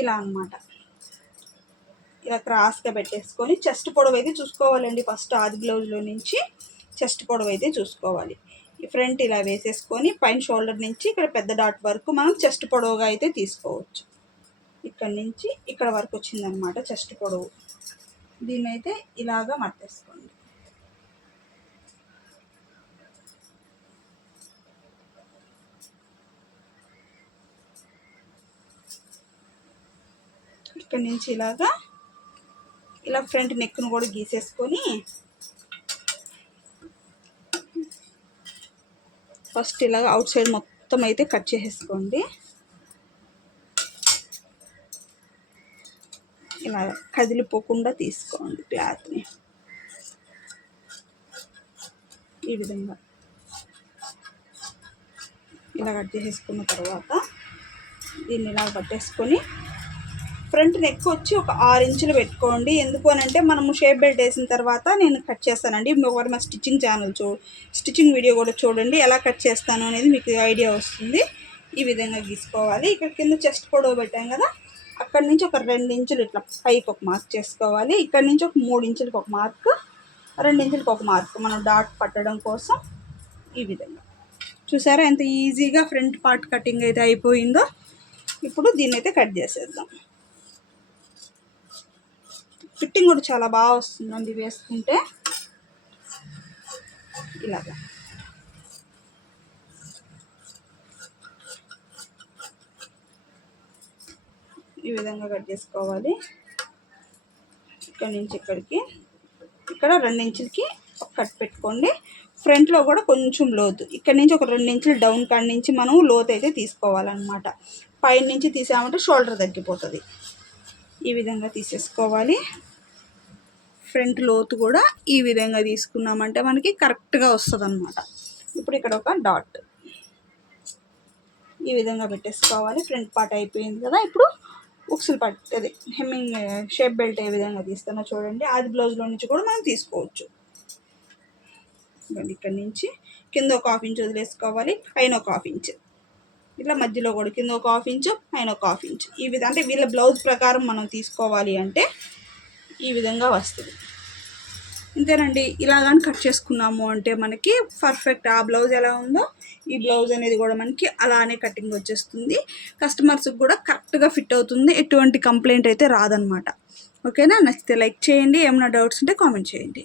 ఇలా అన్నమాట. ఇలా క్రాస్గా పెట్టేసుకొని చెస్ట్ పొడవు అయితే చూసుకోవాలండి. ఫస్ట్ ఆది బ్లౌజ్లో నుంచి చెస్ట్ పొడవు అయితే చూసుకోవాలి. ఈ ఫ్రంట్ ఇలా వేసేసుకొని పైన షోల్డర్ నుంచి ఇక్కడ పెద్ద డాట్ వరకు మనం చెస్ట్ పొడవుగా అయితే తీసుకోవచ్చు. ఇక్కడ నుంచి ఇక్కడ వరకు వచ్చిందనమాట చెస్ట్ పొడవు. దీన్నైతే అయితే ఇలాగా మట్టేసుకోండి. ఇక్కడ నుంచి ఇలాగా ఇలా ఫ్రంట్ నెక్ను కూడా గీసేసుకొని ఫస్ట్ ఇలాగ అవుట్ సైడ్ మొత్తం అయితే కట్ చేసేసుకోండి. ఇలా కదిలిపోకుండా తీసుకోండి క్లాత్ని. ఈ విధంగా ఇలా కట్ చేసేసుకున్న తర్వాత దీన్ని ఇలా పట్టేసుకొని ఫ్రంట్ నెక్ వచ్చి ఒక ఆరు ఇంచులు పెట్టుకోండి. ఎందుకు అని అంటే మనము షేప్ బెల్ట్ వేసిన తర్వాత నేను కట్ చేస్తానండి. ఒకవేళ మా స్టిచ్చింగ్ ఛానల్ చూ స్టిచ్చింగ్ వీడియో కూడా చూడండి. ఎలా కట్ చేస్తాను అనేది మీకు ఐడియా వస్తుంది. ఈ విధంగా గీసుకోవాలి. ఇక్కడ కింద చెస్ట్ పొడవు పెట్టాం కదా. అక్కడ నుంచి ఒక రెండు ఇంచులు ఇట్లా పైకి ఒక మార్క్ చేసుకోవాలి. ఇక్కడ నుంచి ఒక మూడు ఇంచులకు ఒక మార్క్ రెండు ఇంచులకు ఒక మార్క్. మనం డాట్ పట్టడం కోసం ఈ విధంగా. చూసారా ఎంత ఈజీగా ఫ్రంట్ పార్ట్ కటింగ్ అయితే అయిపోయిందో. ఇప్పుడు దీన్ని అయితే కట్ చేసేద్దాం. ఫిట్టింగ్ కూడా చాలా బాగా వస్తుందండి వేసుకుంటే. ఇలాగా. ఈ విధంగా కట్ చేసుకోవాలి. ఇక్కడ నుంచి ఇక్కడికి. ఇక్కడ రెండించులకి కట్ పెట్టుకోండి. ఫ్రంట్లో కూడా కొంచెం లోతు. ఇక్కడ నుంచి ఒక రెండించులు డౌన్ కాడ నుంచి మనం లోతు అయితే తీసుకోవాలన్నమాట. పైన నుంచి తీసామంటే షోల్డర్ తగ్గిపోతుంది. ఈ విధంగా తీసేసుకోవాలి. ఫ్రంట్ లోతు కూడా ఈ విధంగా తీసుకున్నామంటే మనకి కరెక్ట్గా వస్తుంది అనమాట ఇప్పుడు ఇక్కడ ఒక డాట్. ఈ విధంగా పెట్టేసుకోవాలి. ఫ్రంట్ పార్ట్ అయిపోయింది కదా ఇప్పుడు ఉక్సులు పట్టు అదే హెమ్మింగ్ షేప్ బెల్ట్ ఏ విధంగా తీస్తున్నా చూడండి. అది బ్లౌజ్లో నుంచి కూడా మనం తీసుకోవచ్చు. ఇక్కడ నుంచి కింద ఒక హాఫ్ ఇంచ్ వదిలేసుకోవాలి పైన ఒక హాఫ్ ఇంచ్. ఇట్లా మధ్యలో కూడా కింద ఒక హాఫ్ ఇంచ్ పైన ఒక హాఫ్ ఇంచ్. ఈ విధంగా అంటే వీళ్ళ బ్లౌజ్ ప్రకారం మనం తీసుకోవాలి అంటే ఈ విధంగా వస్తుంది. అంతేనండి ఇలా కానీ కట్ చేసుకున్నాము అంటే మనకి పర్ఫెక్ట్ ఆ బ్లౌజ్ ఎలా ఉందో ఈ బ్లౌజ్ అనేది కూడా మనకి అలానే కటింగ్ వచ్చేస్తుంది. కస్టమర్స్కి కూడా కరెక్ట్గా ఫిట్ అవుతుంది. ఎటువంటి కంప్లైంట్ అయితే రాదనమాట. ఓకేనా? నచ్చితే లైక్ చేయండి. ఏమైనా డౌట్స్ ఉంటే కామెంట్ చేయండి.